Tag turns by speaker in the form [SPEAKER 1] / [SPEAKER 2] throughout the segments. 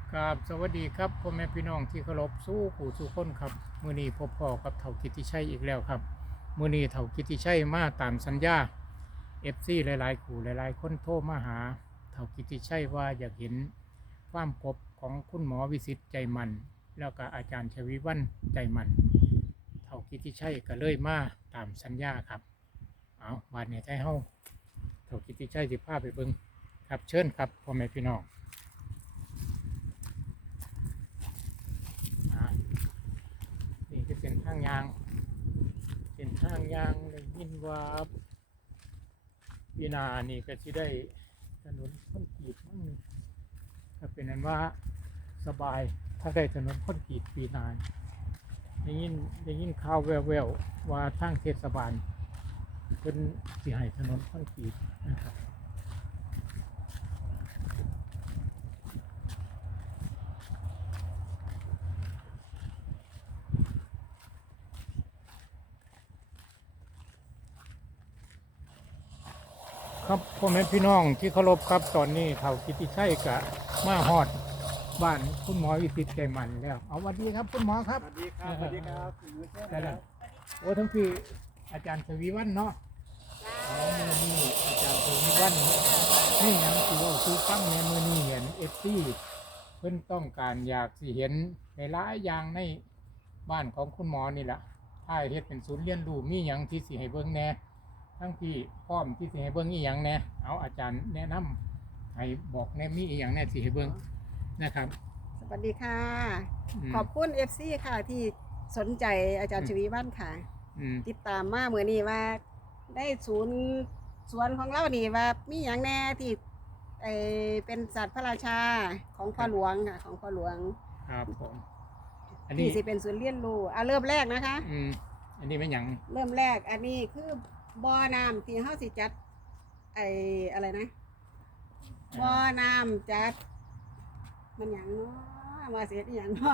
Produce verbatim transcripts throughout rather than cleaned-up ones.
[SPEAKER 1] ครับสวัสดีครับพ่อแม่พี่น้องที่เคารพสู้ผู้สู้คนครับมื้อนี้พบพ่อกับเฒ่ากิตติชัยอีกแล้วครับมื้อนี้เฒ่ากิตติชัยมาตามสัญญา เอฟ ซี หลายๆคู่หลายๆคนโทรมาหาเฒ่ากิตติชัยว่าอยากเห็นความครบของคุณหมอวิสิตใจมันแล้วก็อาจารย์ชวิวัฒน์ใจมันเฒ่ากิตติชัยก็เลยมาตามสัญญาครับเอาบัดนี้ให้เฮาเฒ่ากิตติชัยสิพาไปเบิ่งครับเชิญครับพ่อแม่พี่น้อง อ่านี่จะเป็นทางยาง เป็นทางยางได้ยินว่าปีหนานี่ก็สิได้ถนนคอนกรีตมั้งนี่ถ้าเป็นนั้นว่าสบายถ้าได้ถนนคอนกรีตปีหนาได้ยินได้ยินข่าวแว่วๆว่าทางเทศบาลเป็นสิให้ถนนคอนกรีตนะครับครับพ่อแม่พี่น้องที่เคารพครับตอนนี้เฒ่ากิตติชัยกะมาฮอดบ้านคุณหมอวิสิตใจมันแล้วเอาสวัสดีครับคุณหมอครับ
[SPEAKER 2] สวัสดีครับสวัสดีครับคุณมือเส้น
[SPEAKER 1] แต่
[SPEAKER 2] ค
[SPEAKER 1] ละ
[SPEAKER 2] รับ
[SPEAKER 1] โอ้ทั้งพี่อาจารย์ชวีวันเนาะอ๋อมือนี่อาจารย์ชวีวันนี่หยังสิเว่าคือฟังในมือนี่เห็นเอฟซีเพิ่นต้องการอยากสิเห็นในหลายอย่างในบ้านของคุณหมอนี่แหละถ้าเฮ็ดเป็นศูนย์เรียนรู้มีหยังที่สิให้เบิ่งแหน่ทั้งพี่พร้อมที่สิให้เบิ่งอีหยังแหน่เอาอาจารย์แนะนำให้บอกแหน่มีอีหยังแหน่สิให้เบิ่งนะครับ
[SPEAKER 3] สวัสดีค่ะ
[SPEAKER 1] อืม
[SPEAKER 3] ขอบคุณ เอฟ ซี ค่ะที่สนใจอาจารย์ชวีวันค่ะ
[SPEAKER 1] อืม
[SPEAKER 3] ติดตามมาเมื่อนี้ว่า ได้ศูนย์สวนของเรานี่ว่ามีอย่างแน่ที่ไอเป็นสัตว์พระราชาของพ่อหลวงค่ะของพ่อหลวง
[SPEAKER 1] ครับผมอันนี้
[SPEAKER 3] ที่สิเป็นศูนย์เรียนรู้อ่ะเริ่มแรกนะคะ
[SPEAKER 1] อืมอันนี้เป็นหยัง
[SPEAKER 3] เริ่มแรกอันนี้คือบ่อน้ำที่เฮาสิจัดไออะไรนะบ่อน้ำจัด มันหยังเนาะมาเสียอีหยังเนาะ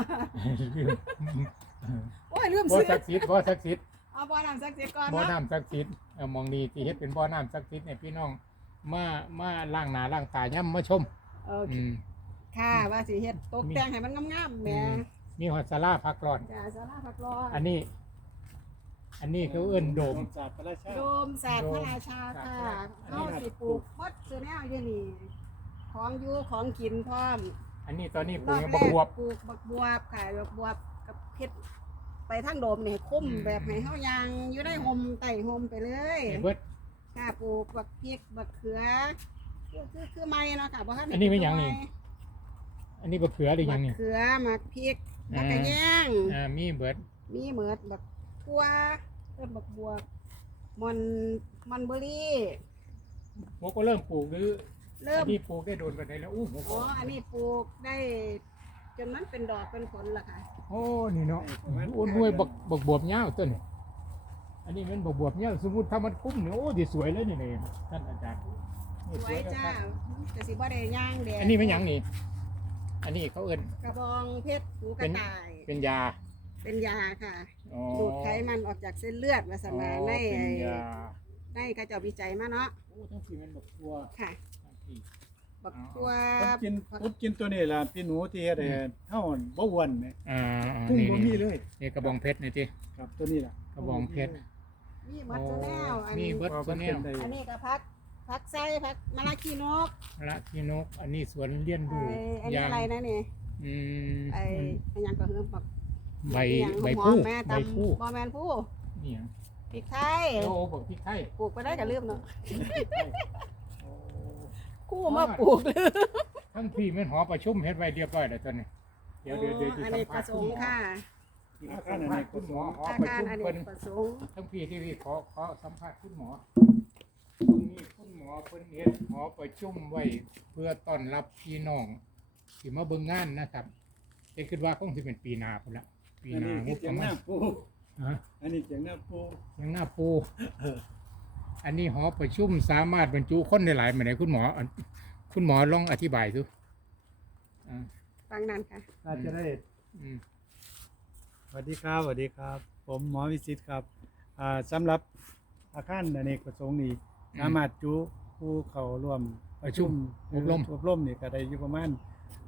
[SPEAKER 3] โอ้ยลืม
[SPEAKER 1] บ่
[SPEAKER 3] ซื้อ
[SPEAKER 1] ศักดิ์สิทธิ์บ่ศักดิ์สิทธิ์
[SPEAKER 3] เอาบ่อน้ำสักเสียก่อน
[SPEAKER 1] บ่อ
[SPEAKER 3] เนาะ
[SPEAKER 1] น้ำศักดิ์สิทธิ์เออมองดีที่เฮ็ดเป็นบ่อน้ำศักดิ์สิทธิ์ให้พี่น้องมามาล้างหน้าล้างตาย่ำมาชม
[SPEAKER 3] โอเค
[SPEAKER 1] อืม
[SPEAKER 3] ค่ะว่าสิเฮ็ดตกแต่งให้มันงามๆแหม่
[SPEAKER 1] อืม มีฮอดศาลาพักร้อน
[SPEAKER 3] จ้าสาราพักร้อน
[SPEAKER 1] อันนี้ อันนี้เขาเอิ้นโดม
[SPEAKER 2] ศาสตร์พระราชา
[SPEAKER 3] โดมศาสตร์พระราชาค่ะ
[SPEAKER 1] โดม
[SPEAKER 3] เฮาสิปลูกบดซื้อแนวอยู่นี่ ของอยู่ของกินพร้อม
[SPEAKER 1] อันนี้ตอนนี้ป
[SPEAKER 3] ร
[SPEAKER 1] ลู
[SPEAKER 3] อก บ
[SPEAKER 1] ยัง
[SPEAKER 3] แร
[SPEAKER 1] บ่
[SPEAKER 3] ก
[SPEAKER 1] บวบ
[SPEAKER 3] ปลูกบักบวบค่ะบักบวบกับเฮ็ดไปทางโดมนี่คุ้ม
[SPEAKER 1] อืม
[SPEAKER 3] แบบให้เฮายางอยู่ในห่มใต้ห่มไปเลย
[SPEAKER 1] นี่เบิด
[SPEAKER 3] ค่ะปลูกบักพริกบักเขือคือคือคือไม้เนาะค่ะบ่ทัน
[SPEAKER 1] อันนี้เป็นหยังนี่ อันนี้บักเขือหรือหยั
[SPEAKER 3] บั
[SPEAKER 1] ง
[SPEAKER 3] ก
[SPEAKER 1] นี่
[SPEAKER 3] เขือบักพริกบักกระแยง
[SPEAKER 1] อ่ามีเบิด
[SPEAKER 3] มีเหมือดบักกัวเริ่มบักบัวมอนมอนเบอรี่
[SPEAKER 1] โมก็เริ่มปลูกหรือ
[SPEAKER 3] เริ่
[SPEAKER 1] อั
[SPEAKER 3] ม
[SPEAKER 1] นนี้ปลูกได้โดนปานใดแล้วอู้หู
[SPEAKER 3] อ๋ออันนี้ปลูกได้จนมันเป็นดอกเป็นผลละค่ะ
[SPEAKER 1] โอ้นี่เนาะโอ้หน่วยบักบักบวบยาวต้นนี่อันนี้มันบักบวบยาวสมมุติถ้ามันคุ้มนี่โอ้สิสวยเลยนี่นี่ท่านอาจารย์นี่
[SPEAKER 3] สวยจ้า
[SPEAKER 1] ครับ
[SPEAKER 3] แต่สิบ่ได้ย่างแดด
[SPEAKER 1] อันนี้เป็นหยังนี่ อันนี้เขาเอิ้น
[SPEAKER 3] กระบองเพชรหูกระต่าย
[SPEAKER 1] เป็นยา
[SPEAKER 3] เป็นยาค่ะ
[SPEAKER 1] อ๋อ
[SPEAKER 3] ดูดไขมันออกจากเส้นเลือดมาส
[SPEAKER 1] อ๋อ
[SPEAKER 3] นาใน
[SPEAKER 1] เป็นยา
[SPEAKER 3] ในกระเจ้าวิจัยมาเนาะ
[SPEAKER 1] โอ้ทั้งสี่มันบักทัว
[SPEAKER 3] ค่ะ
[SPEAKER 1] ทั้งสี่
[SPEAKER 3] บักตัว
[SPEAKER 2] ผมกินผมกินตัวนี้ล่ะพี่หนูที่เฮ็ดให้เฮาบ่อ้วนแหม
[SPEAKER 1] อ่า
[SPEAKER 2] พุ่ง
[SPEAKER 1] นี่
[SPEAKER 2] บ่มีเลย
[SPEAKER 1] นี่กระบองเพชรนี่ติ
[SPEAKER 2] ครับตัวนี้ล่ะ
[SPEAKER 1] กระบองเพชร
[SPEAKER 3] มีหมัดตัวแนวอัน
[SPEAKER 1] มี
[SPEAKER 3] นี้
[SPEAKER 1] เบิด
[SPEAKER 2] พอ
[SPEAKER 1] ตั
[SPEAKER 2] มั
[SPEAKER 1] วน แน
[SPEAKER 2] เป็น
[SPEAKER 1] ว
[SPEAKER 2] ได้
[SPEAKER 3] อันนี้ก็พักพักไส้พักมะละขีนก
[SPEAKER 1] ละที่นก อันนี้สวนเลี้ยนดู
[SPEAKER 3] ไอ้อันนี้อะไรนะเนี่ย
[SPEAKER 1] อืม
[SPEAKER 3] ไอ้อันยังก็คือบัก
[SPEAKER 1] ใบ
[SPEAKER 3] อิหยัง
[SPEAKER 1] ใบ
[SPEAKER 3] หอ
[SPEAKER 1] ผู้
[SPEAKER 3] มแม่
[SPEAKER 1] ใบ
[SPEAKER 3] ตำ
[SPEAKER 1] ผู้
[SPEAKER 3] บอแมนผู้
[SPEAKER 1] นี่หยัง
[SPEAKER 3] พริกไทย
[SPEAKER 1] โอ้บักพริกไทย
[SPEAKER 3] ปลูกไปได้ก็ลืมเนาะ
[SPEAKER 1] โอ้
[SPEAKER 3] กู้มาปลูกเลย
[SPEAKER 1] ทั้งพี่แม่นหอประชุมเฮ็ดไว้เรียบร้อยแล้วตอนนี้เดี๋ยวเดี๋ยวเดี๋ยวจะ
[SPEAKER 3] อัน
[SPEAKER 1] สั
[SPEAKER 3] นี้
[SPEAKER 1] ม
[SPEAKER 3] ป
[SPEAKER 1] ภา
[SPEAKER 3] ระ
[SPEAKER 1] ษณ์
[SPEAKER 3] ส
[SPEAKER 1] คุณ
[SPEAKER 3] ง
[SPEAKER 1] หมอ
[SPEAKER 3] ค์ค่ะ
[SPEAKER 1] สัมภาษณ์คุณหมอหอ
[SPEAKER 3] อา
[SPEAKER 1] ประ
[SPEAKER 3] การ
[SPEAKER 1] ชุม
[SPEAKER 3] อันนี้
[SPEAKER 1] เพิ่น
[SPEAKER 3] ประสงค์
[SPEAKER 1] ทั้งพี่ที่พี่ขอขอสัมภาษณ์คุณหมอตรงนี้คุณหมอเพิ่นเฮ็ดหอประชุมไว้เพื่อต้อนรับพี่น้องที่มาเบิ่งงานนะครับแต่คิดว่าคงสิเป็นปีหน้าพุ่นละปี
[SPEAKER 2] อัน
[SPEAKER 1] หน้า
[SPEAKER 2] นี้
[SPEAKER 1] ง
[SPEAKER 2] คือบ
[SPEAKER 1] ป
[SPEAKER 2] เจีย
[SPEAKER 1] ระ
[SPEAKER 2] งห
[SPEAKER 1] มา
[SPEAKER 2] น้า
[SPEAKER 1] ณ
[SPEAKER 2] ปู
[SPEAKER 1] ฮะ
[SPEAKER 2] อันนี้เจียงหน้าปู
[SPEAKER 1] ยังหน้าปูอันนี้หอประชุมสามารถบรรจุคนได้หลายปานใดคุณหมออันคุณหมอลองอธิบายดูอ่า
[SPEAKER 3] ฟังนั่นค่ะ
[SPEAKER 2] อาจจะได้
[SPEAKER 1] อืม
[SPEAKER 2] สวัสดีครับสวัสดีครับ ผมหมอวิสิตครับอ่าสำหรับอาคารอเนกประสงค์นี้สามารถจุผู้เข้าร่วมประชุม
[SPEAKER 1] อบรม
[SPEAKER 2] อบรมนี่ก็ได้อยู่ประมาณ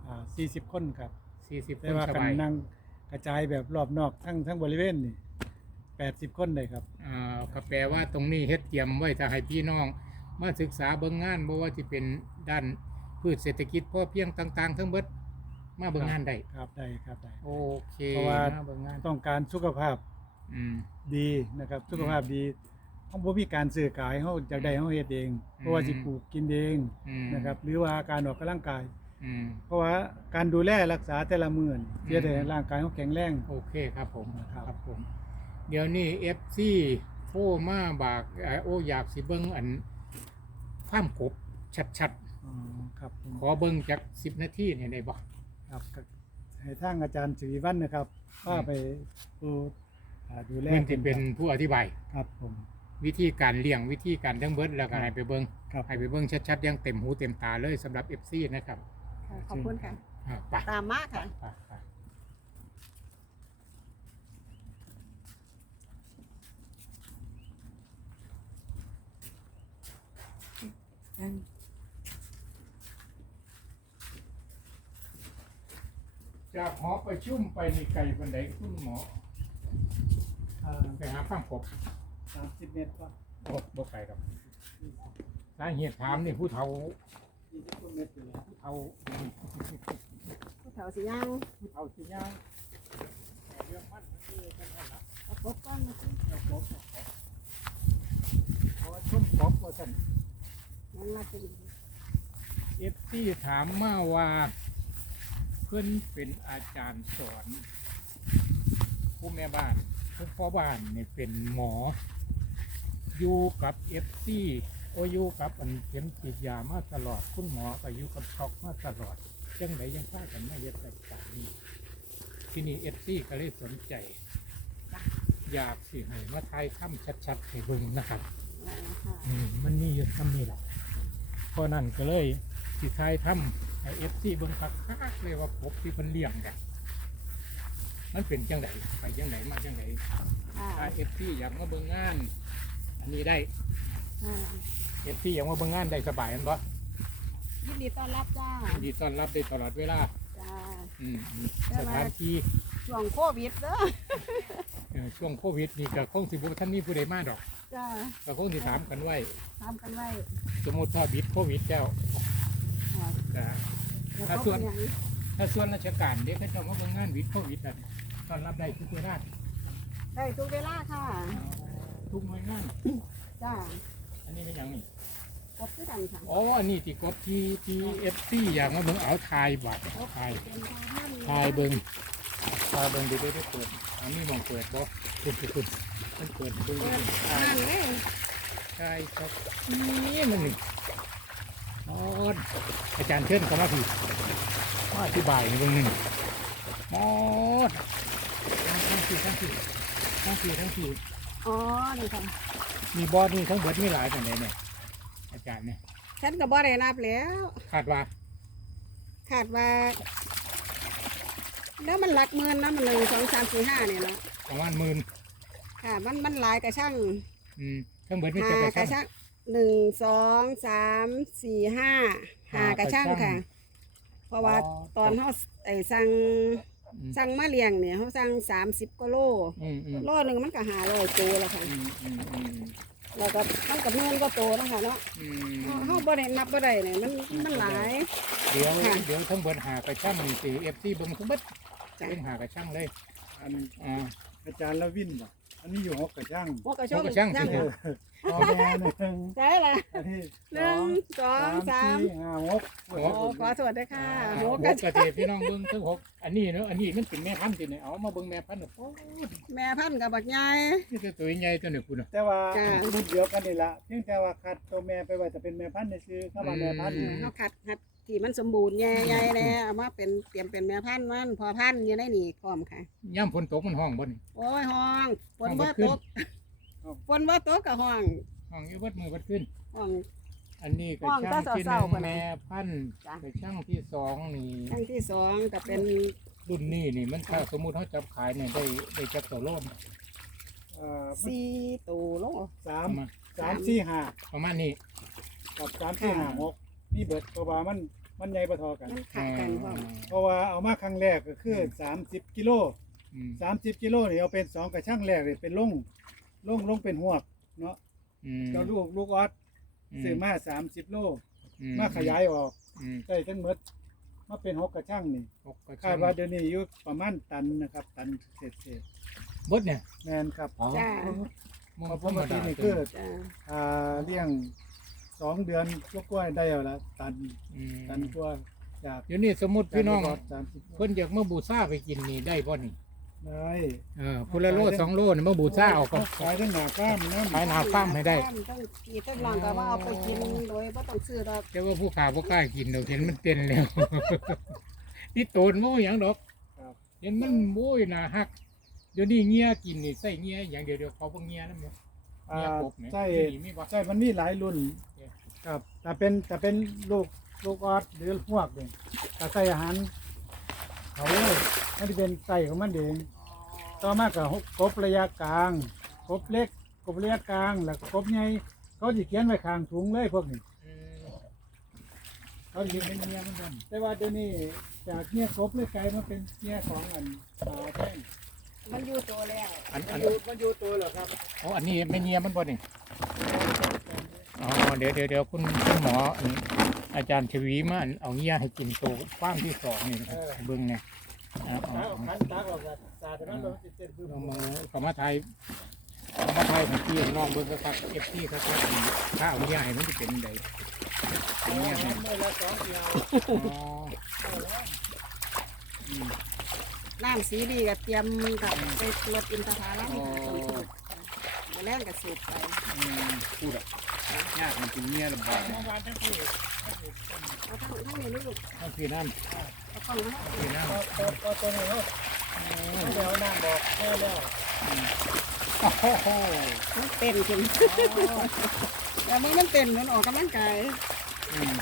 [SPEAKER 2] อ่าสี่สิบคนครับ
[SPEAKER 1] สี่สิบค
[SPEAKER 2] แต่
[SPEAKER 1] น
[SPEAKER 2] ว่า
[SPEAKER 1] ส
[SPEAKER 2] กัน
[SPEAKER 1] บาย
[SPEAKER 2] นั่งกระจายแบบรอบนอกทั้งทั้งบริเวณนี่แปดสิบคนเลยครับ
[SPEAKER 1] อ่าก็แปลว่าตรงนี้เฮ็ดเตรียมไว้ถ้าให้พี่น้องมาศึกษาเบิ่งงานบ่ว่าสิเป็นด้านพืชเศรษฐกิจพอเพียงต่างๆ ทั้งเบิดมาเบิ่งงานได้
[SPEAKER 2] ครับได้ครับได้
[SPEAKER 1] โอเค
[SPEAKER 2] เพราะว่า
[SPEAKER 1] มาเบิ่งงาน
[SPEAKER 2] ต้องการสุขภาพ
[SPEAKER 1] อืม
[SPEAKER 2] ดีนะครับ สุขภาพดีเฮาบ่มีการซื้อขายเฮาอยากได้เฮาเฮ็ดเอง เพราะว่าสิปลูกกินเอง
[SPEAKER 1] อืม
[SPEAKER 2] นะครับ หรือว่าการออกกำลังกาย
[SPEAKER 1] อืม
[SPEAKER 2] เพราะว่าการดูแลรักษาแต่ละมื้อนี่
[SPEAKER 1] อืม
[SPEAKER 2] เพื่อให้ร่างกายเฮาแข็งแรง
[SPEAKER 1] โอเคครับผม
[SPEAKER 2] ครับ
[SPEAKER 1] ครับผม เดี๋ยวนี้ เอฟ ซี โทรมาบากเอ่อโอ้อยากสิเบิ่งอันฟาร์มกบชัด
[SPEAKER 2] อ๋อครับผม
[SPEAKER 1] ๆ ขอเบิ่งจักสิบนาทีเนี่ยได้บ่
[SPEAKER 2] ครับก็ให้ทางอาจารย์สิริวัฒน์นะครับว่าไปดูอ่าดูแล
[SPEAKER 1] เพิ่นสิเป็นผู้อธิบาย
[SPEAKER 2] ครับผม
[SPEAKER 1] วิธีการเลี้ยงวิธีการทั้งเบิดแล้วก็ให้ไปเบิ่ง
[SPEAKER 2] ครับ
[SPEAKER 1] ให้ไปเบิ่งชัดๆอยังเต็มหูเต็มตาเลยสำหรับ เอฟ ซี นะครับ
[SPEAKER 3] ค่ะขอบคุณค่ะ
[SPEAKER 1] อ่าไป
[SPEAKER 3] ตามมาค่ะ
[SPEAKER 1] ไปไป จากหอประชุมไปนี่ไกลบันไดคุณหมอ
[SPEAKER 2] อ่า
[SPEAKER 1] ไปหาฟาร์มกบ
[SPEAKER 2] สามสิบเมตรป่ะ
[SPEAKER 1] โอ้บ่ไกลครับสาเหตุถามนี่ผู้เฒ่า
[SPEAKER 2] ยี่สิบเมตรอยู่แล้ว
[SPEAKER 1] ผู้เฒ่า
[SPEAKER 3] ผู้เฒ่าสิย่าง
[SPEAKER 1] ผู้เฒ่าสิย่างแต่เรื่องมันมันมีกันนั่นล่ะ
[SPEAKER 3] เอาพบก้อนมาสิ
[SPEAKER 1] เอากบเอากบขอชุ่มกบว่าซั่น
[SPEAKER 3] งั้นเราจะ
[SPEAKER 1] เอฟซีถามมาว่าเพื่อนเป็นอาจารย์สอนผู้แม่บ้านผู้พ่อบ้านเนี่ยเป็นหมอ อยู่กับเอฟซีโออยู่กับอันเข็มฉีดยามาตลอด คุณหมอก็อยู่กับช็อกมาตลอดยังไงยังฆ่ากันไม่เย็ดแต่การนี้ที่นี่เอฟซีก็เลยสนใจ อยากสิให้มาทายค่ำชัดๆให้เบิ่งนะครับ
[SPEAKER 3] เอาค่ะ
[SPEAKER 1] อืมมันมีอยู่ทำนี่แหละเพราะนั่นก็เลยสิทายทำไอเอฟซีเบิ่งคักคักๆเลยว่าพบที่เพิ่นเลี้ยงกันมันเป็นจังไดไปจังไดมาจังได
[SPEAKER 3] ค่ะ
[SPEAKER 1] ถ้าเอฟซีอยากมาเบิ่งงาน อันนี้ได้
[SPEAKER 3] อ่า
[SPEAKER 1] เอฟซีอยากมาเบิ่งงานได้สบายอันบ่
[SPEAKER 3] ยินดีต้อนรับจ้า
[SPEAKER 1] ยินดีต้อนรับได้ตลอดเวลา
[SPEAKER 3] จ้า
[SPEAKER 1] อืมอืมสถานที่
[SPEAKER 3] ช่วงโควิดเด้อ
[SPEAKER 1] เอ่อช่วงโควิดนี่ก็คงสิบ่ท่านนี้ผู้ใดมาดอก
[SPEAKER 3] จ้า
[SPEAKER 1] ก็คงสิถามกันไว้
[SPEAKER 3] ทำกันไว้
[SPEAKER 1] สมมุติถ้าบิดโควิดแล้ว
[SPEAKER 3] อ่า
[SPEAKER 1] ก็
[SPEAKER 3] แล้ว
[SPEAKER 1] ถ้า
[SPEAKER 3] ก็
[SPEAKER 1] ส่วน
[SPEAKER 3] เป็นอย่างนี้
[SPEAKER 1] ถ้าส่วนราชการเด็กเขาจะมาเบิ่งงานวิดโควิดนั่นต้อนรับได้ทุกเวลา
[SPEAKER 3] ได้ทุกเวลาค่ะ
[SPEAKER 1] ทุกหน่วยงาน
[SPEAKER 3] จ้า
[SPEAKER 1] อันนี้เป็นอย่างนี้
[SPEAKER 3] ครบด้วยกันค่ะ
[SPEAKER 1] อ๋ออันนี้ที่กบที่ที่เอฟซีอยากมาเบิ่งเอาทายบัตรทาย
[SPEAKER 3] เป็นทางท่าน
[SPEAKER 1] ทายเบิ่งทายเบิ่งดูได้ได้เปิดอันนี้มองเปิดบ่คุณคุณคุณมันเปิดเบิ่ง
[SPEAKER 3] เปิด
[SPEAKER 1] ทาย
[SPEAKER 3] นั่นเลย
[SPEAKER 1] ทายครับนี่มันนี่อ๋ออาจารย์เชิญเข้ามาพี่มาอธิบายในเบิ่งหนึงอ๋อทั้งสี่ทั้งสี่ทั้งสี่ทั้งสี่
[SPEAKER 3] อ๋อนี่ค่ะ
[SPEAKER 1] มีบอสนี่ทั้งเบิดมีหลายแต่ไหนเนี่ยอาจารย์เนี่ย
[SPEAKER 3] ฉันก็บ่ได้นับแล้ว
[SPEAKER 1] คาดว่า
[SPEAKER 3] ขาดว่า แล้วมันหลักหมื่นนะมันหนึ่งสองสามสี่ห้าเนี่ยเนาะ
[SPEAKER 1] ประมาณหมื่น
[SPEAKER 3] ค่ะ มันมันหลายกระช่าง
[SPEAKER 1] อืมทั้งเบิดมี
[SPEAKER 3] หา
[SPEAKER 1] จักร
[SPEAKER 3] กระ
[SPEAKER 1] ช่าง
[SPEAKER 3] ช่างหนึ่งสองสามสี่ห้าหากระช่างค่ะ เพราะว่าตอนเขาไอ้สั่ง
[SPEAKER 1] อืม
[SPEAKER 3] สั่งมาเลี้ยงเนี่ยเขาสั่งสามสิบกิโล
[SPEAKER 1] อืมอืม
[SPEAKER 3] โลหนึ่งมันก็หาร้อยตัวแล้วค่ะ
[SPEAKER 1] อืมอืมอืม
[SPEAKER 3] แล้วก็มันกับเงินก็โตแล้วค่ะเนาะ
[SPEAKER 1] อื
[SPEAKER 3] เขา
[SPEAKER 1] ม
[SPEAKER 3] เขาบ่ได้นับบ่ได้เนี่ยมันมันหลาย
[SPEAKER 1] เดี๋ยว
[SPEAKER 3] ค่ะ
[SPEAKER 1] เดี๋ยวทั้งเบิดหากระช่างนี่สิเอฟซีเบิ่งทั้งเบิด
[SPEAKER 3] จ้ะ
[SPEAKER 1] เป็นหากระช่างเลย
[SPEAKER 2] อัน
[SPEAKER 1] อ่า
[SPEAKER 2] อาจารย์ละวินบ่อันนี้อยู่หกกระช่าง
[SPEAKER 3] พวกกระ
[SPEAKER 1] พวกกระช่างสิ
[SPEAKER 3] ช่าง
[SPEAKER 2] พ่อแม่หนึ่ง
[SPEAKER 3] ใช่ละ
[SPEAKER 2] อันนี้
[SPEAKER 3] หนึ่งสองสาม
[SPEAKER 2] สี่ห้าหก
[SPEAKER 3] โอ้ขอโทษด้วยค่ะ
[SPEAKER 1] อ่า
[SPEAKER 3] โห
[SPEAKER 1] หก
[SPEAKER 3] กระ
[SPEAKER 1] กระเทศพี่น้องเบิ่งทั้งหกอันนี้เนอะอันนี้มันเป็นแม่พันธุ์สิเนี่ยเอามาเบิ่งแม่พันธุ์น่ะโอ้ย
[SPEAKER 3] แม่พันธุ์กับบักใหญ่
[SPEAKER 1] นี่จะตัวใหญ่ตัวนี้คุณน่ะ
[SPEAKER 2] แต่ว่า
[SPEAKER 3] จ้ะ
[SPEAKER 2] รุ่นเดียวกันนี่ละเพียงแต่ว่าคัดตัวแม่ไปไว้แต่เป็นแม่พันธุ์ในซื้อเข้ามาแม่พันธุ์
[SPEAKER 1] อืม
[SPEAKER 3] เขาขัดขัดที่มันสมบูรณ์ใหญ่ๆแน่เอามาเป็นเตรียมเป็นแม่พันธุ์มันพอพันธุ์อยู่ในนี่พร้อมค่ะ
[SPEAKER 1] ย่ำฝนตกมันห้องบ่นี่
[SPEAKER 3] โอ้ยห้องฝน
[SPEAKER 1] ห้องบ่
[SPEAKER 3] ว่า
[SPEAKER 1] ขึ้
[SPEAKER 3] ต
[SPEAKER 1] น
[SPEAKER 3] กฝนว่าตกกับห้อง
[SPEAKER 1] ห้องอยู่วัดมือวัดขึ้น
[SPEAKER 3] ห้อง
[SPEAKER 1] อันนี้กระ
[SPEAKER 3] ห้อง
[SPEAKER 1] ช่าง
[SPEAKER 3] ตา
[SPEAKER 1] ที่ห
[SPEAKER 3] เศร้า
[SPEAKER 1] นึ่ง
[SPEAKER 3] ๆปะนะ
[SPEAKER 1] แม่พันธุ์
[SPEAKER 3] จ้ะ
[SPEAKER 1] กระช่างที่สองนี่
[SPEAKER 3] ครั้งที่สองก็เป็น
[SPEAKER 1] รุ่นนี้นี่มันถ้าสมมุติเขาจับขายเนี่ยได้ได้จักตัวโลน
[SPEAKER 2] เอ่อ
[SPEAKER 3] สี่ตัวโล
[SPEAKER 2] สาม
[SPEAKER 1] ประมาณ
[SPEAKER 2] สามสี่ห้า
[SPEAKER 1] ประมาณนี้
[SPEAKER 2] กับสามสี่ห้าหกนี่เบิดเพราะว่ามันมันใหญ่บ่เทอกัน
[SPEAKER 3] มันขัดกันพร้อม
[SPEAKER 2] เพราะว่าเอามาครั้งแรกก็คือสามสิบกิโล
[SPEAKER 1] อืม
[SPEAKER 2] สามสิบกิโลนี่เอาเป็นสองกระช่างแรกเลยเป็นลงลงลงเป็นหวกเนาะ
[SPEAKER 1] อืม
[SPEAKER 2] เจ้าลูกลูกออสซื้อมาสามสิบโล
[SPEAKER 1] อื
[SPEAKER 2] มาขยายออก
[SPEAKER 1] อืม
[SPEAKER 2] ได้ทั้งหมดมาเป็นหกกระช่างนี่
[SPEAKER 1] หกกระ
[SPEAKER 2] คา
[SPEAKER 1] ชั
[SPEAKER 2] ด
[SPEAKER 1] ง
[SPEAKER 2] ว่าเดี๋ยวนี้อยู่ประมาณตันนะครับ ตันเศษเศษ
[SPEAKER 1] บดเนี่ย
[SPEAKER 2] ๆแมนครับ
[SPEAKER 1] อ๋อ
[SPEAKER 3] จ้า
[SPEAKER 1] มอง
[SPEAKER 2] เพราะ
[SPEAKER 1] ธ
[SPEAKER 2] ป
[SPEAKER 1] รรม
[SPEAKER 2] กติ
[SPEAKER 1] ดา
[SPEAKER 2] นี่คือ
[SPEAKER 3] จ้า
[SPEAKER 2] อ่าเลี้ยงสองเดือนก็กล้วยได้แล้วละตัน
[SPEAKER 1] อืม
[SPEAKER 2] ตันกว่าจาก
[SPEAKER 1] เดี๋ยวนี้สมมุติพี่น้อง
[SPEAKER 2] สามสิบ
[SPEAKER 1] เพิ่นอยากมาบูชาไปกินนี่ได้บ่นี่
[SPEAKER 2] ได้
[SPEAKER 1] เออพุละโลสองโลนี่มาบูชาเอาก็
[SPEAKER 2] ขายทั้งหนาข้ามน้ำ
[SPEAKER 1] ขายหน้าฟ้าร์มให้ได้
[SPEAKER 3] ต้องกีต้องลองก็ว่าเอาไปกินโดยบ่ต้องซื้อดอก
[SPEAKER 1] แต่ว่าผู้ขาบ่กล้ากินดอกเห็นมันเต้นแล้ว นี่โตนบ่หยังดอก
[SPEAKER 2] ครับ
[SPEAKER 1] เห็นมันโอ้ยน่าฮัก เดี๋ยวนี้เงี้ยกินนี่ใส่เงี้ยอย่างเดียวเดี๋ยวเขาบ่เงี้ยนำเนี่ย
[SPEAKER 2] อ่า
[SPEAKER 1] เงี้ยกบเนี่ย
[SPEAKER 2] ใช่
[SPEAKER 1] ที่นี่มีบ่
[SPEAKER 2] ใช่มันมีหลายรุ่น
[SPEAKER 1] เนี่ย
[SPEAKER 2] ครับแต่เป็นแต่เป็นลูกลูกออสหรือพวกเนี่ยแต่ใส่อาหารเขาเลยมันจะเป็นไส่ของมันเองต่อมากับกบระยะกลางกบเล็กกบระยะกลางแล้วก็กบใหญ่เขาจะเขียนไว้ข้างถุงเลยพวกนี้
[SPEAKER 1] อืม
[SPEAKER 2] เขาจะเป็นเมียมันกันแต่ว่าเดี๋ยวนี้จากเมียกบเลยกลายมาเป็นเมียของอันปลาแท่ง
[SPEAKER 3] มันอยู่ตัวแล้ว
[SPEAKER 1] อัน
[SPEAKER 2] มั
[SPEAKER 1] อั
[SPEAKER 2] น
[SPEAKER 1] น
[SPEAKER 2] อยู่มันอยู่ตัวเหรอครับ
[SPEAKER 1] อ๋ออันนี้ไม่เงี้ยมันบ่นี่อ๋อเดี๋ยวเดี๋ยวเดี๋ยวคุณคุณหมออันอาจารย์ชวีมาอันเอาเงี้ยให้กินโตฟ้างที่สองนี่นะครับเบิ่งเนี่ยอ่า
[SPEAKER 2] ตา
[SPEAKER 1] เอา
[SPEAKER 2] ออก
[SPEAKER 1] เอา
[SPEAKER 2] ขันตาออกจากตาแต่นั้นเราจะเจ็บบึ้ม
[SPEAKER 1] เอามาเขามาไทยเขามาไทยของพี่น้องเบิ่งก็ครับเอฟซีครับครับถ้าเอาเงี้ยให้มันจะเป็นได
[SPEAKER 2] เอา
[SPEAKER 1] เงี้ยให้
[SPEAKER 2] เมื่อละสองเดียว
[SPEAKER 1] อ๋ออืม
[SPEAKER 3] น้ำสีดีก็เตรียมกับไปตรวจอินทผลัมค่ะต้องสูบมาแล่นกับสูบไป
[SPEAKER 1] อืมพูดอ่ะยากมันกินเงี้ยลำบาก
[SPEAKER 2] เมื่อวานทั้งที่
[SPEAKER 3] เอาทั้งทั้งนี้ลูก
[SPEAKER 1] ทั้งพี่นั่น
[SPEAKER 3] เอาต้องเอา
[SPEAKER 1] พี่นั่น
[SPEAKER 2] พอพอพอตัวนี้เขาแล้วน้ำบอกแม่แล้ว
[SPEAKER 1] โอ้โห
[SPEAKER 3] มันเป็นจริงแล้วมันมันเป็นมันออกกำลังกาย
[SPEAKER 1] อืม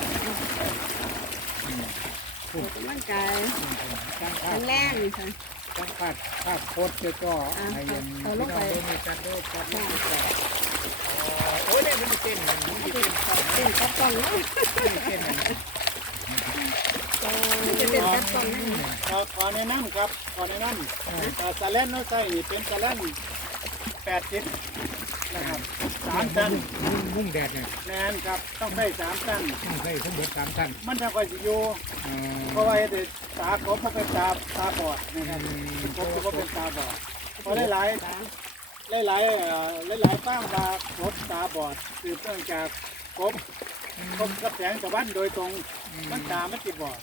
[SPEAKER 1] อืม
[SPEAKER 3] ออกกำลังกาย
[SPEAKER 1] ตั้งภา
[SPEAKER 3] แข็
[SPEAKER 1] พ
[SPEAKER 3] งแรงค่ะ
[SPEAKER 1] ตั้งภาพภาพโคตรเจ้าจ้อให้เย็นพี่น้องเดินในจัดโลกจัดโลกจัดโอ้ยเนี่ยมันจะเต้นมันจะเต้น
[SPEAKER 3] เต้นกับกล่องเนาะ
[SPEAKER 1] เต้น
[SPEAKER 3] มันจะเป็นกับกล่องนี่
[SPEAKER 2] ขอขอแนะนำครับขอแนะนำแต่สาเลนน้อยไส้นี่เป็นสาเลนแปดสิบนะครับสามตัน
[SPEAKER 1] มุ่งแดดเนี่ย
[SPEAKER 2] แนนครับต้องใส่สามตัน
[SPEAKER 1] ต้องใส่ทั้งหมดสามชั้น
[SPEAKER 2] มันจะคอยสิอยู่เพราะว่าเด็กตาครบมันเป็นตาตาบอดนะครับครบก็เป็นตาบอดเพราะหลายๆหลายๆเอ่อหลายๆป้างตาครบตาบอดสืบเนื่องจากครบครบกับแสงตะวันโดยตรงมันตาไม่ติดบอด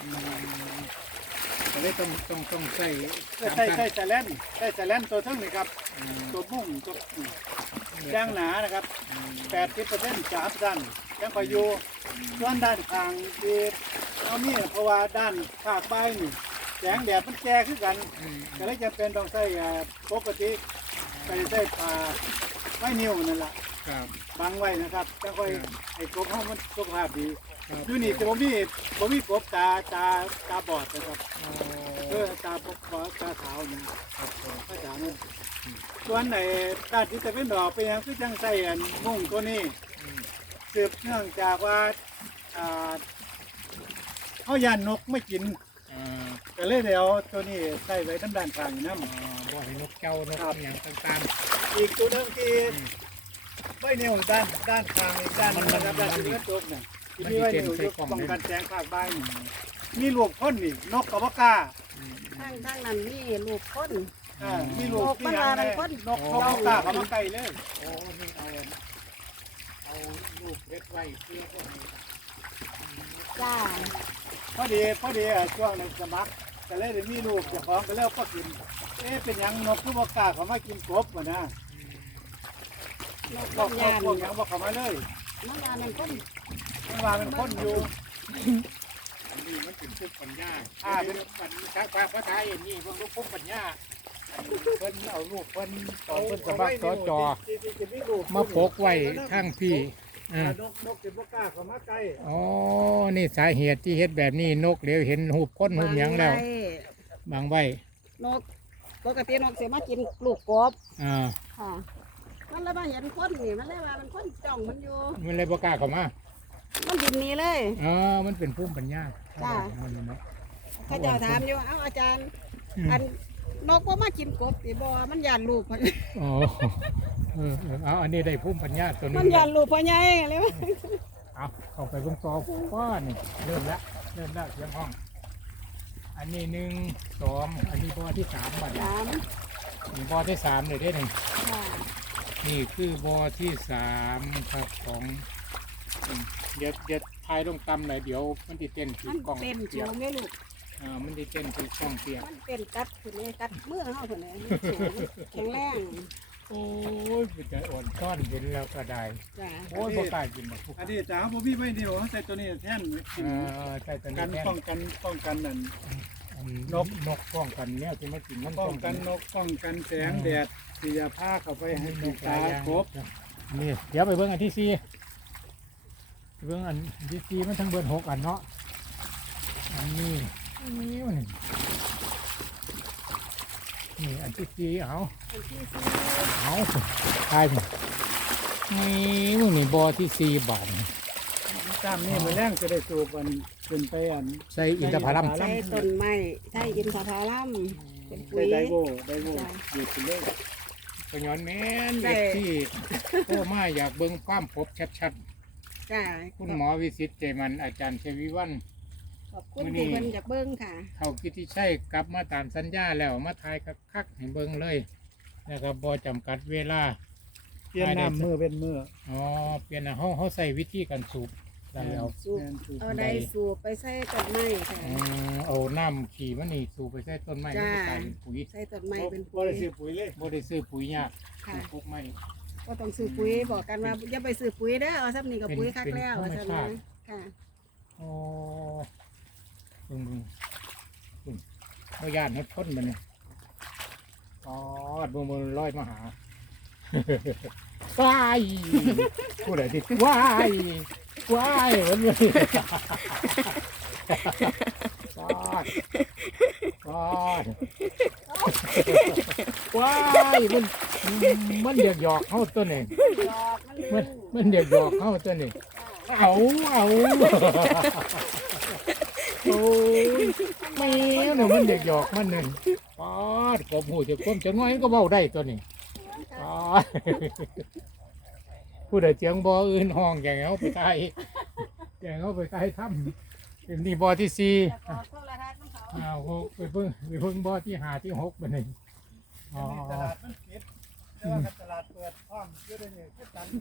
[SPEAKER 1] ก็เลยต้องต้องต้องใส่
[SPEAKER 2] ใส่ใส่ใส่แลนใส่ใส่แลนตัวเท่านี้ครับตัวบุ้งตัวแดงหนานะครับแปดสิบเปอร์เซ็นต์สามตันยังคอยอยู่ส่วนด้านข้างที่เอานี่เพราะว่าด้านภาคใต้นี่แสงแดดมันแก่ขึ้นกัน ก็เลยจะเป็นต้องใส่อ่าปกติใส่ใส่ผ้าไว้นิ้วนั่นแหละ
[SPEAKER 1] ครับ
[SPEAKER 2] บังไว้นะครับจะค่อย
[SPEAKER 1] ครับ
[SPEAKER 2] ให้กบเฮามันสุขภาพดี
[SPEAKER 1] ครับ
[SPEAKER 2] อยู่นี่จะบ่มีบ่มีกบตาตาตาบอดนะครับเออตาบอดตาขาวนะครับภาษานั้นส่วนไหนด้านที่จะเป็นดอกไปยังคือจังใส่อันมุ้งตัวนี้สืบเนื่องจากว่าอ่าเฮาย่านนกไม่กิน
[SPEAKER 1] อ่า
[SPEAKER 2] ก็เลยเดี๋ยวตัวนี้ใส่ไว้ด้านด้านข้างน้ำ
[SPEAKER 1] อ่าบ่ให้นกเจ้านกอย่างต่าง
[SPEAKER 2] อีกตัวหนึงที่ไว้นิ้วด้านด้านข้างอีกด้านหนึง
[SPEAKER 1] มัน
[SPEAKER 2] นะครับ
[SPEAKER 1] มั
[SPEAKER 2] ด้าน
[SPEAKER 1] น
[SPEAKER 2] ที่กระจกเนี่ยที่
[SPEAKER 1] มัน
[SPEAKER 2] มีไว้
[SPEAKER 1] สิ
[SPEAKER 2] นิ้ว
[SPEAKER 1] เป็น
[SPEAKER 2] ยก
[SPEAKER 1] ใส่กล่อง
[SPEAKER 2] ป้อง
[SPEAKER 1] เลย
[SPEAKER 2] กันแสงภาคบ่ายนี่มีลูกพ่นนี่นกกระบอกกล้า
[SPEAKER 3] ข้างข้างนั้นมีลูกคน
[SPEAKER 2] อ่ามีลู
[SPEAKER 3] ลู
[SPEAKER 2] ก
[SPEAKER 3] กมันมาเป็นคน
[SPEAKER 2] นกกระบอกกล้าเขามาใกล้เลย
[SPEAKER 1] ๆโอ้นี่เอาเอาลูกเพชรไว้เพื่อพวกนี้
[SPEAKER 3] จ้า
[SPEAKER 2] พอดีพอดีอ่ะช่วงในสมัครก็เลยได้มีลูกเจ้าของก็เลยเอาก็กินเอ๊ะเป็นหยังนกกระบอกกล้าเขามากินกบวะนะ
[SPEAKER 3] นก
[SPEAKER 2] พวก
[SPEAKER 3] ยาน
[SPEAKER 2] พวกหยังบอกเขามาเลย
[SPEAKER 3] มันมาเป็นคน
[SPEAKER 2] มันว่าเป็นคนอยู่
[SPEAKER 1] อันนี้มันเป็นพุทธปัญญา
[SPEAKER 2] อ่า
[SPEAKER 1] เป็นปัญญาภาษาไทยอย่างนี้พวกลูกพุทธปัญญาเพิ่นเอาลูกเพิ่นตอนเพิ่นสมัครสจ
[SPEAKER 2] ที่ที่ที่มีลูก
[SPEAKER 1] มาปกไว้ทั้งพี่
[SPEAKER 2] อ่า
[SPEAKER 1] อ่า
[SPEAKER 2] นกนกกระบอกกล้าเขามาใกล้
[SPEAKER 1] อ๋อ นี่สาเหตุที่เฮ็ดแบบนี้นกเดี๋ยวเห็นหูบก้นหูบหยังแล้วบางไว้
[SPEAKER 3] นกปกตินกเสียมากินลูกกบ
[SPEAKER 1] อ่า
[SPEAKER 3] ค่ะ มันเลยมาเห็นคนนี่มันเลยว่ามันคนจ้องมันอยู่
[SPEAKER 1] มันเลยบ่กล้าเข้ามา
[SPEAKER 3] มันดินนี้เลย
[SPEAKER 1] เออมันเป็นภูมิปัญญา
[SPEAKER 3] จ้า
[SPEAKER 1] มันเนาะ
[SPEAKER 3] เขาเจ้าถามอยู่เอ้าอาจารย์
[SPEAKER 1] อืม
[SPEAKER 3] อันนกว่ามากินกบสิบ่มันยานลูก
[SPEAKER 1] อ๋อเออเออเอาอันนี้ได้ภูมิปัญญาตัวนี้
[SPEAKER 3] มันยานลูกพ่อใหญ่เลยว่า
[SPEAKER 1] เอาเข้าไปเบิ่งต่อป้านี่เริ่มละเริ่มละเสียงห้อง อันนี้หนึ่งสองอันนี้บ่อที่สามบัดนี้
[SPEAKER 3] สาม
[SPEAKER 1] นี่บ่อที่สามเลยได้หนึ่ง
[SPEAKER 3] ค่ะ
[SPEAKER 1] นี่คือบ่อที่สามครับของอืมเดี๋ยวเดี๋ยวทายลงตำหน่อยเดี๋ยวมันติเต้นถื
[SPEAKER 3] มั
[SPEAKER 1] อน กล้อง
[SPEAKER 3] เต้น
[SPEAKER 1] เปี
[SPEAKER 3] สู
[SPEAKER 1] ยก
[SPEAKER 3] งแม่ลูก
[SPEAKER 1] อ่ามันติเต้นถือกล้องเปียก
[SPEAKER 3] มันเป็นกัดขึ้นเลยกัดมือเฮาพุ่นเลยสูงแข็งแรง
[SPEAKER 1] โอ้ยเป็นแต่อ่อนต้อนเห็นแล้วก็ได้
[SPEAKER 3] จ้า
[SPEAKER 1] โอ้ยบ่กล้ากินหรอกพวก
[SPEAKER 2] อันนี้จ้าบ่มีไว้เดียวใส่ตัวนี้แท่น
[SPEAKER 1] เออใช่ตอน
[SPEAKER 2] กั
[SPEAKER 1] นี้
[SPEAKER 2] น
[SPEAKER 1] แม่น
[SPEAKER 2] ป้องกันป้องกันนั่น
[SPEAKER 1] อันนกนกป้องกันเนี่ยที่มากินมัน
[SPEAKER 2] ป้องกันนกป้องกันแสงแดดที่จะพาเข้าไปให้
[SPEAKER 1] น
[SPEAKER 2] ติด
[SPEAKER 1] กหลา
[SPEAKER 2] ตาย
[SPEAKER 1] อย่าง
[SPEAKER 2] ครบ
[SPEAKER 1] นี่เดี๋ยวไปเบิ่งอันที่สี่ไปเบิ่งอันที่สี่มันทั้งเบิดหกอันเนาะอันนี้อันนี้มันนี่อันที่สี่เอา
[SPEAKER 3] อันที่สี่
[SPEAKER 1] เอาทายมันนี่มันนี่บ่อที่สี่บาท
[SPEAKER 2] ตามนี่มาแรงจะได้สูบอันขึ้นไปอัน
[SPEAKER 1] ใส่อินทผลัม
[SPEAKER 3] ใช้ต้นไม้ใช้อินทผลัมเป็นปุ๋
[SPEAKER 2] ได้
[SPEAKER 3] ย
[SPEAKER 2] ไดโบได้โบอยู่ที่เลย
[SPEAKER 1] ก็ย้อนแม่น
[SPEAKER 3] ได้
[SPEAKER 1] เด็กที่โตมาอยากเบิ่งความพบชัด
[SPEAKER 3] จ้า
[SPEAKER 1] ๆ คุณหมอวิสิตใจมันอาจารย์เชวิวัน
[SPEAKER 3] ขอบคุณที่เพิ่นอยากเบิ่งค่ะ
[SPEAKER 1] เขากิติชัยกลับมาตามสัญญาแล้วมาทายคักๆให้เบิ่งเลยนะครับบ่จำกัดเวลา
[SPEAKER 2] เปลี่ยนน้ำมือเป็นมือ
[SPEAKER 1] อ๋อเปลี่ยนนะเฮาเฮาใส่วิธีการสูบได้แล้ว
[SPEAKER 3] สูบ
[SPEAKER 2] แม่นสูบ
[SPEAKER 3] เอาได้สูบไปใส่ต้นไม้ค่ะ
[SPEAKER 1] อืมเอาน้ำขี่มันนี่สูบไปใส่ต้นไม้มัน
[SPEAKER 3] จ้า
[SPEAKER 1] จะกลายเป็นปุ๋ย
[SPEAKER 3] ใส่ต้นไม้เป็น
[SPEAKER 2] บ่
[SPEAKER 3] ปุ๋ย
[SPEAKER 2] ได้ซื้อปุ๋ยเลย
[SPEAKER 1] บ่ได้ซื้อปุ๋ยยาก
[SPEAKER 3] ค่ะ
[SPEAKER 1] ปลูกไม้
[SPEAKER 3] ก็ต้องซื้อปุ๋ยบอกกันว่าอย่าไปซื้อปุ๋ยเด้อเอาซ้ำนี่กับปุ๋ยคักแล้ว
[SPEAKER 1] เป็น
[SPEAKER 3] ว่า
[SPEAKER 1] ธรรม
[SPEAKER 3] ซั่น
[SPEAKER 1] ชา
[SPEAKER 3] นะ
[SPEAKER 1] ติ
[SPEAKER 3] ค่ะ
[SPEAKER 1] โอ้เบิ่งเบิ่งเบิ่งบ่ย่านเฮ็ดพ้นมันนี่อ๋อเบิ่งเบิ่งลอยมาหา ว้ายพูดอะไรดิว้ายว้ายมันเลยว้ายว้ายว้ายมันมันเดือดหยอกเข้าตัวนี่
[SPEAKER 3] ดอกมัน
[SPEAKER 1] มัน
[SPEAKER 3] ลืม
[SPEAKER 1] มันเดือดหยอกเข้าตัวนี่เอาเอาโอ้ยไม่เนี่ยมันเดือดหยอกมันหนึ่งปอดกบหูจะก้มจะน้อยมันก็เบาได้ตัวนี้ อ๋อผู้ใดเจียงบ่ออื่นห้องอย่างเขาไปใต้อย่างเขาไปใต้ถ้ำเป็นนี่บ่อที่สี่
[SPEAKER 3] จะขอโทรทัศน์ของเขา
[SPEAKER 1] อ้าวไปเพิ่งไปเพิ่งบ่อที่ห้าที่หกไปหนึ่งอ๋อ
[SPEAKER 2] ตลาดมันปิดแต่ว่าตลาดเปิดพร้อมอยู่ได้นี่คือกัน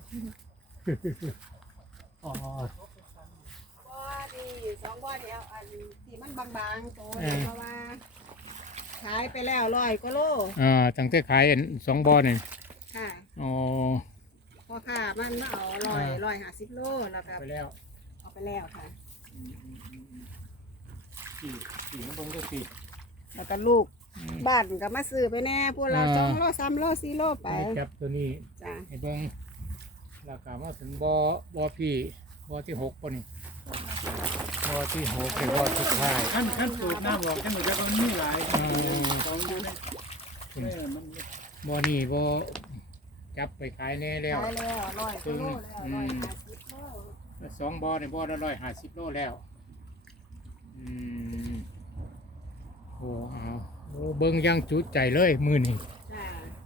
[SPEAKER 1] อ๋อ
[SPEAKER 3] บ่อนี่สองบ่อนี่เอาอันที่มันบางๆโต
[SPEAKER 1] เอ
[SPEAKER 3] เนี่ย
[SPEAKER 1] อ
[SPEAKER 3] เพราะว่าขายไปแล้วร้อยกว่าโล
[SPEAKER 1] อ่าตั้งแต่ขายอันสองบ่อนี่
[SPEAKER 3] ค่ะ
[SPEAKER 1] อ๋อ
[SPEAKER 3] พอค่ะมันมาเอาร้อยร้อยห้าสิบโลแล้วก็
[SPEAKER 1] ไปแล้ว
[SPEAKER 3] เอาไปแล้วค่ะ
[SPEAKER 1] อืมอืมอืมอืมสี่สี่น้ำเบิ่งก็สี่
[SPEAKER 3] แล้วก็ลูก
[SPEAKER 1] อืม
[SPEAKER 3] บ้านก็มาซื้อไปแน่พวกเรา
[SPEAKER 1] อ่า
[SPEAKER 3] สองโลสามโลสี่โลไป
[SPEAKER 1] ไปจับตัวนี้
[SPEAKER 3] จ้ะ
[SPEAKER 1] ให้เบิ่งแล้วก็มาถึงบ่อบ่อพี่บ่อที่หกป่ะนี่บ่อที่หกเป็นบ่อสุดท้าย
[SPEAKER 2] ขั้นขั้นสูบน้ำออกจังหวะจะมันมีหลาย
[SPEAKER 1] อืม
[SPEAKER 2] สองอยู่ใน
[SPEAKER 1] เป็น
[SPEAKER 2] เออมัน
[SPEAKER 1] บ่อนี่บ่จับไปขายแน่แล้ว
[SPEAKER 3] ขายแล้วร้อยกว่าโลแล้ว
[SPEAKER 1] อื
[SPEAKER 3] ร้อย
[SPEAKER 1] ม
[SPEAKER 3] ห้าสิบโล
[SPEAKER 1] สองบ่อในบ่อละร้อยห้าสิบโลแล้วอืมโอ้เอาโอ้เบิ่งอยังจุใจเลยมือนี่
[SPEAKER 3] จ้ะ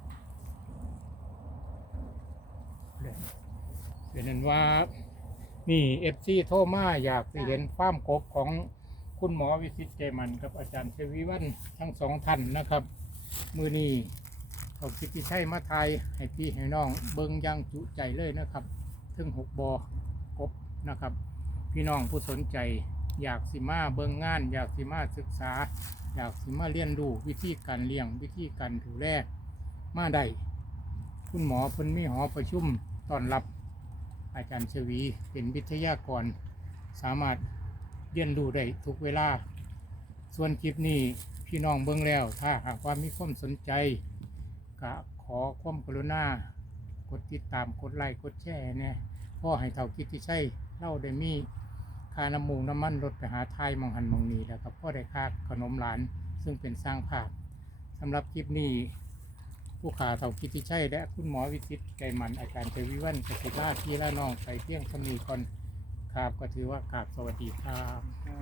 [SPEAKER 1] เป็นนั้นว่า นี่เอฟซีโทรมาอยากไปเห็นฟาร์มกบของคุณหมอวิสิตเจมันกับอาจารย์เชวิวันทั้งสองท่านนะครับ มือนี้เขาคิดที่ใช่มาไทยให้พี่ให้น้องเบิ่งอยังจุใจเลยนะครับ ถึงหกบอกบนะครับ พี่น้องผู้สนใจ อยากสิมาเบิ่งงาน อยากสิมาศึกษา อยากสิมาเรียนรู้วิธีการเลี้ยงวิธีการดูแลมาได้คุณหมอเพิ่นมีหอประชุมต้อนรับอาจารย์ชวีเป็นวิทยากร สามารถเรียนรู้ได้ทุกเวลา ส่วนคลิปนี้พี่น้องเบิ่งแล้ว ถ้าหากว่ามีความสนใจก็ขอความกรุณากดติดตามกดไลค์กดแชร์เนี่ยพ่อให้เท่าคิดที่ใช่เล่าได้มีค่าน้ำมูกน้ำมันรถไปหาไทยมองหันมองนี้แล้วก็พ่อได้ค่าขนมหลานซึ่งเป็นสร้างภาพสำหรับคลิปนี้ ผู้ขาเท่าคิดที่ใช่และคุณหมอวิสิตไก่มันอาจารย์เจวิวันกสิราที่ละน้องไปเที่ยงสมีก่อนครับก็ถือว่ากราบสวัสดีครับ